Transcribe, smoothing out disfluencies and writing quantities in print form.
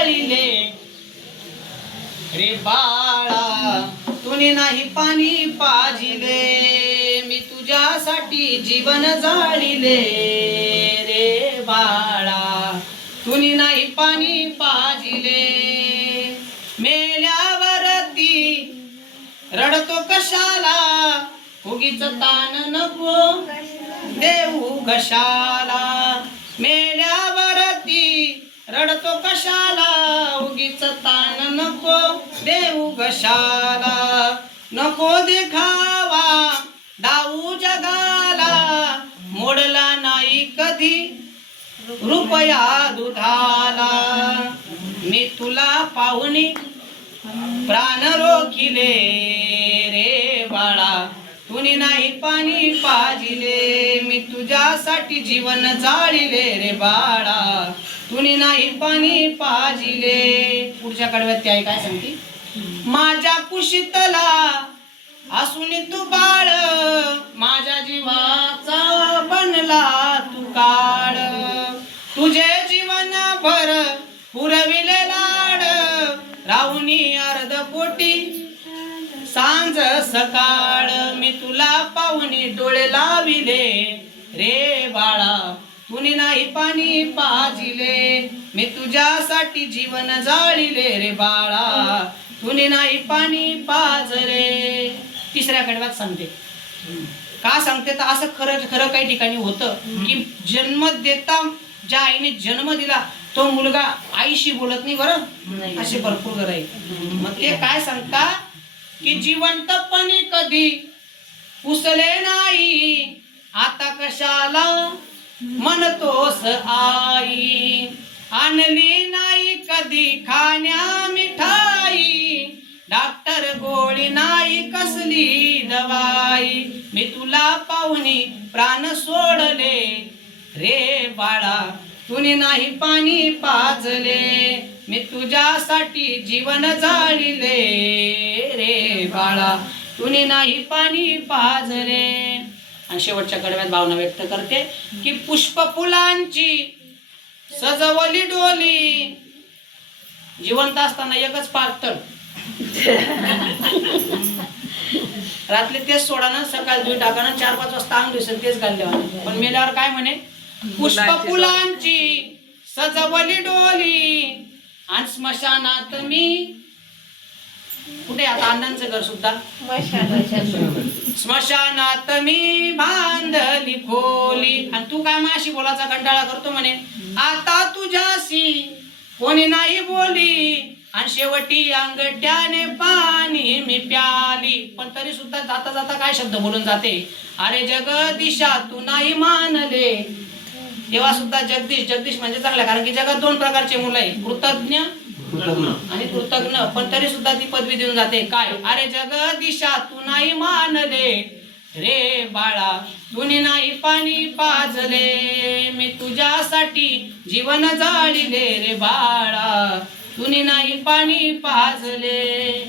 जाळिले रे बाळा, तुने नाही पाणी पाजिले, मी तुझ्यासाठी जीवन जाळिले रे बाळा, तुने नाही पाणी पाजिले. मेल्यावरती रडतो कशाला, उगीच ताण नको देऊ कशाला. मेल्यावरती रडतो कशाला, उगीच ताण नको देऊ कशाला. नको देखावा दाऊ जगाला, मोडला नाही कधी रुपया दुधाला. मी तुला पाहुणी प्राण रोखिले रे बाळा, तुने नाही पाणी पाजिले, मी तुझ्यासाठी जीवन जाळिले रे बाळा, तुने नाही पाणी पाजिले. पुढच्या कडव्यात ती आई काय सांगते, माझ्या कुशीतला असून तू बाळ, माझ्या जीवाचा बनला तू काळ, तुझे जीवन भर पुरविले लाड, राहुनी अर्ध पोटी सांज सकाळ. मी तुला पाहुणी डोळे लाविले रे बाळा, तुने नाही पाणी पाजिले, मी तुझ्यासाठी जीवन जाळिले रे बाळा, तुने नाही पाणी पाजले. तिसऱ्या कडव्यात सांगते, का सांगते तर असं खरं खरं काही ठिकाणी होतं की जन्म देता ज्या आईने जन्म दिला तो मुलगा आईशी बोलत नाही बरं, असे भरपूर घर आहे. मग ते काय सांगता की जिवंतपणी कधी पुसले नाही, आता कशाला म्हणतोस आई, आणली नाही कधी खाण्या मिठाई, डॉक्टर गोळी नाही कसली दवाई, मी तुला पाहुणी प्राण सोडले रे बाळा, तुने नाही पाणी पाजले, मी तुझ्यासाठी जीवन जाळिले रे बाळा, तुने नाही पाणी पाजले. आणि शेवटच्या कडव्यात भावना व्यक्त करते की पुष्प फुलांची सजवली डोली, जिवंत असताना एकच पातळ, रात्री तेच सोडा ना, सकाळी धुई टाका ना, 4-5 वाजता अंग दिसेल तेच घालले. पण मेल्यावर काय म्हणे, पुष्प फुलांची सजवली डोली आणि स्मशानात मी, कुठे आता अण्णांचं घर सुद्धा, स्मशानात मी बांधली खोली. आणि तू काय माशी बोलाचा कंटाळा करतो म्हणे, आता तुझ्याशी कोणी नाही बोली, आणि शेवटी अंगठ्याने पाणी मी प्याली. पण तरी सुद्धा जाता जाता काय शब्द बोलून जाते, अरे जगदीशा तू नाही मानले. तेव्हा सुद्धा जगदीश जगदीश म्हणजे चांगला, कारण की जगात 2 प्रकारचे मुलं आहे, कृतज्ञ आणि कृतज्ञ. पण तरी सुद्धा ती पदवी देऊन जाते, काय, अरे जगदीशा तू नाही मानले रे बाळा, तुने नाही पाणी पाजले, मी तुझ्यासाठी जीवन जाळिले रे बाळा, तुने नाही पाणी पाजले.